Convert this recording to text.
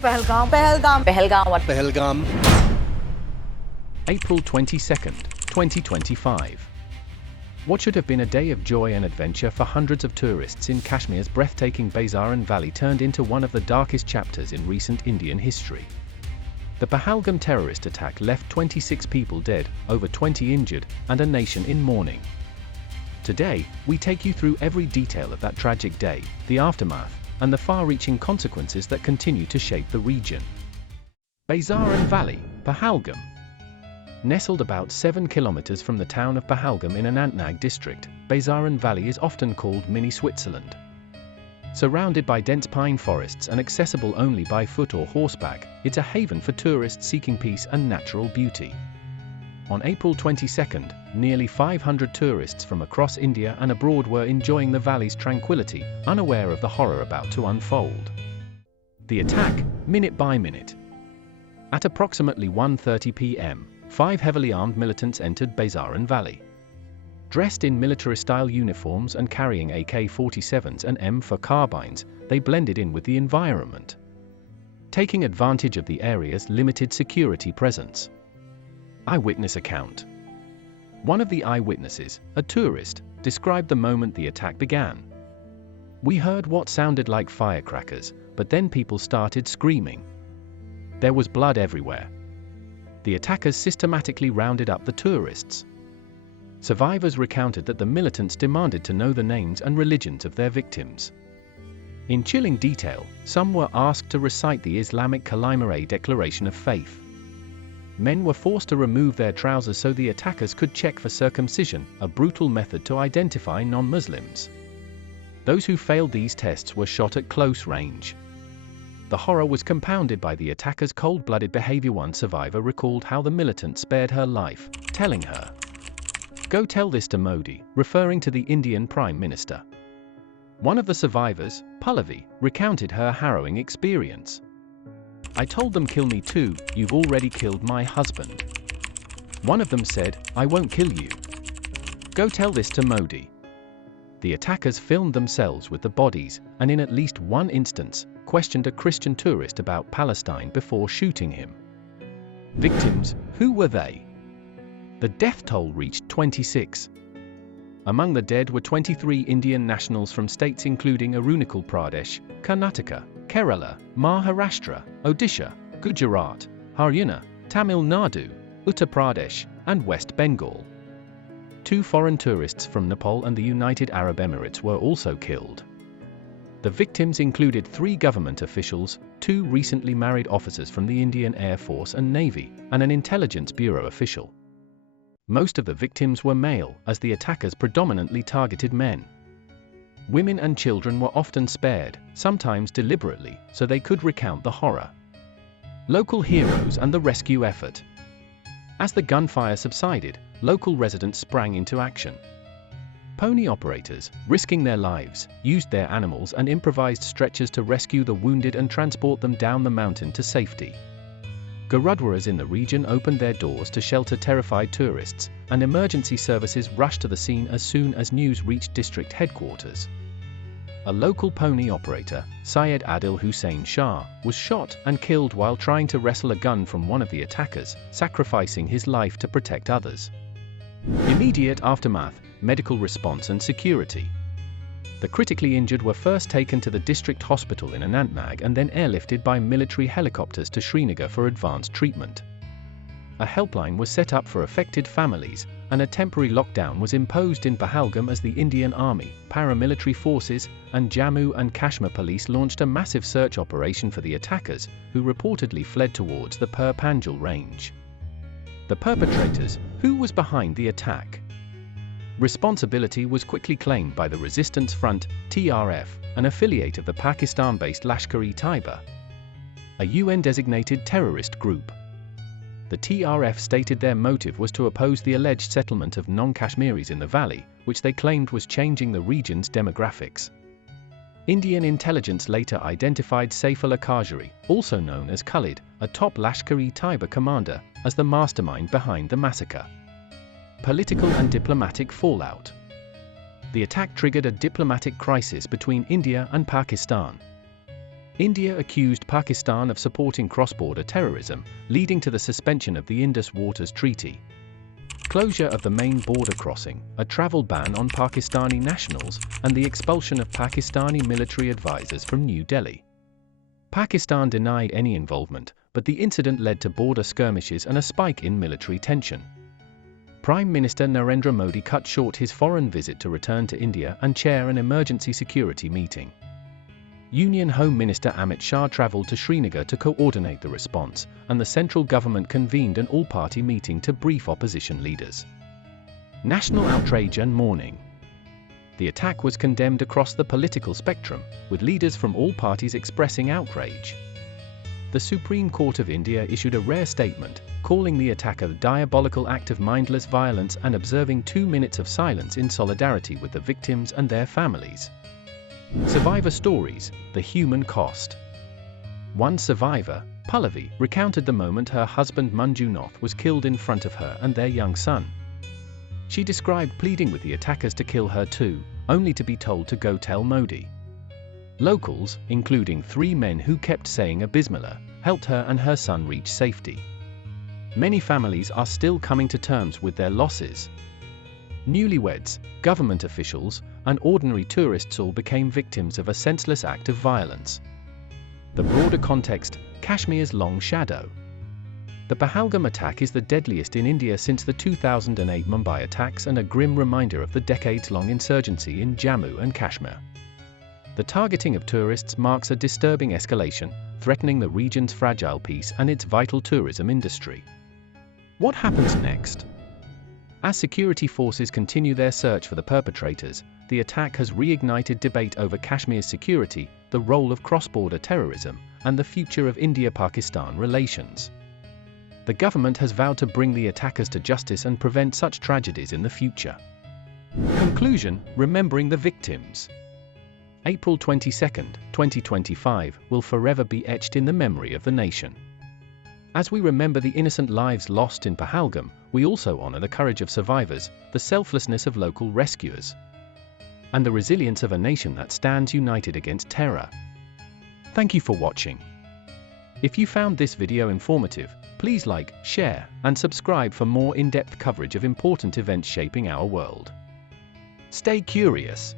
Pahalgam. April 22nd, 2025. What should have been a day of joy and adventure for hundreds of tourists in Kashmir's breathtaking Baisaran Valley turned into one of the darkest chapters in recent Indian history. The Pahalgam terrorist attack left 26 people dead, over 20 injured, and a nation in mourning. Today, we take you through every detail of that tragic day, the aftermath, and the far-reaching consequences that continue to shape the region. Baisaran Valley, Pahalgam. Nestled about 7 kilometers from the town of Pahalgam in Anantnag district, Baisaran Valley is often called Mini Switzerland. Surrounded by dense pine forests and accessible only by foot or horseback, it's a haven for tourists seeking peace and natural beauty. On April 22nd, nearly 500 tourists from across India and abroad were enjoying the valley's tranquility, unaware of the horror about to unfold. The attack, minute by minute. At approximately 1:30 p.m., 5 heavily armed militants entered Baisaran Valley. Dressed in military-style uniforms and carrying AK-47s and M4 carbines, they blended in with the environment, taking advantage of the area's limited security presence. Eyewitness account. One of the eyewitnesses, a tourist, described the moment the attack began. "We heard what sounded like firecrackers, but then people started screaming. There was blood everywhere." The attackers systematically rounded up the tourists. Survivors recounted that the militants demanded to know the names and religions of their victims. In chilling detail, some were asked to recite the Islamic Kalimah declaration of faith. Men were forced to remove their trousers so the attackers could check for circumcision, a brutal method to identify non-Muslims. Those who failed these tests were shot at close range. The horror was compounded by the attackers' cold-blooded behavior. One survivor recalled how the militant spared her life, telling her, "Go tell this to Modi," referring to the Indian Prime Minister. One of the survivors, Pallavi, recounted her harrowing experience. "I told them kill me too, you've already killed my husband." One of them said, "I won't kill you. Go tell this to Modi." The attackers filmed themselves with the bodies, and in at least one instance, questioned a Christian tourist about Palestine before shooting him. Victims, who were they? The death toll reached 26. Among the dead were 23 Indian nationals from states including Arunachal Pradesh, Karnataka, Kerala, Maharashtra, Odisha, Gujarat, Haryana, Tamil Nadu, Uttar Pradesh, and West Bengal. 2 foreign tourists from Nepal and the United Arab Emirates were also killed. The victims included 3 government officials, 2 recently married officers from the Indian Air Force and Navy, and an intelligence bureau official. Most of the victims were male, as the attackers predominantly targeted men. Women and children were often spared, sometimes deliberately, so they could recount the horror. Local heroes and the rescue effort. As the gunfire subsided, local residents sprang into action. Pony operators, risking their lives, used their animals and improvised stretchers to rescue the wounded and transport them down the mountain to safety. Gurudwaras in the region opened their doors to shelter terrified tourists, and emergency services rushed to the scene as soon as news reached district headquarters. A local pony operator, Syed Adil Hussain Shah, was shot and killed while trying to wrestle a gun from one of the attackers, sacrificing his life to protect others. Immediate aftermath, medical response and security. The critically injured were first taken to the district hospital in Anantnag and then airlifted by military helicopters to Srinagar for advanced treatment. A helpline was set up for affected families, and a temporary lockdown was imposed in Pahalgam as the Indian Army, paramilitary forces, and Jammu and Kashmir police launched a massive search operation for the attackers, who reportedly fled towards the Pir Panjal range. The perpetrators, who was behind the attack? Responsibility was quickly claimed by the Resistance Front, TRF, an affiliate of the Pakistan-based Lashkar-e-Taiba, a UN-designated terrorist group. The TRF stated their motive was to oppose the alleged settlement of non-Kashmiris in the valley, which they claimed was changing the region's demographics. Indian intelligence later identified Saifullah Kajari, also known as Khalid, a top Lashkar-e-Taiba commander, as the mastermind behind the massacre. Political and diplomatic fallout. The attack triggered a diplomatic crisis between India and Pakistan. India accused Pakistan of supporting cross-border terrorism, leading to the suspension of the Indus Waters Treaty. Closure of the main border crossing, a travel ban on Pakistani nationals, and the expulsion of Pakistani military advisors from New Delhi. Pakistan denied any involvement, but the incident led to border skirmishes and a spike in military tension. Prime Minister Narendra Modi cut short his foreign visit to return to India and chair an emergency security meeting. Union Home Minister Amit Shah travelled to Srinagar to coordinate the response, and the central government convened an all-party meeting to brief opposition leaders. National outrage and mourning. The attack was condemned across the political spectrum, with leaders from all parties expressing outrage. The Supreme Court of India issued a rare statement, calling the attack a diabolical act of mindless violence and observing 2 minutes of silence in solidarity with the victims and their families. Survivor stories, the human cost. One survivor, Pallavi, recounted the moment her husband Manjunath was killed in front of her and their young son. She described pleading with the attackers to kill her too, only to be told to go tell Modi. Locals, including 3 men who kept saying a Bismillah, helped her and her son reach safety. Many families are still coming to terms with their losses. Newlyweds, government officials, and ordinary tourists all became victims of a senseless act of violence. The broader context, Kashmir's long shadow. The Pahalgam attack is the deadliest in India since the 2008 Mumbai attacks and a grim reminder of the decades-long insurgency in Jammu and Kashmir. The targeting of tourists marks a disturbing escalation, threatening the region's fragile peace and its vital tourism industry. What happens next? As security forces continue their search for the perpetrators, the attack has reignited debate over Kashmir's security, the role of cross-border terrorism, and the future of India-Pakistan relations. The government has vowed to bring the attackers to justice and prevent such tragedies in the future. Conclusion: remembering the victims. April 22, 2025 will forever be etched in the memory of the nation. As we remember the innocent lives lost in Pahalgam, we also honor the courage of survivors, the selflessness of local rescuers, and the resilience of a nation that stands united against terror. Thank you for watching. If you found this video informative, please like, share, and subscribe for more in-depth coverage of important events shaping our world. Stay curious.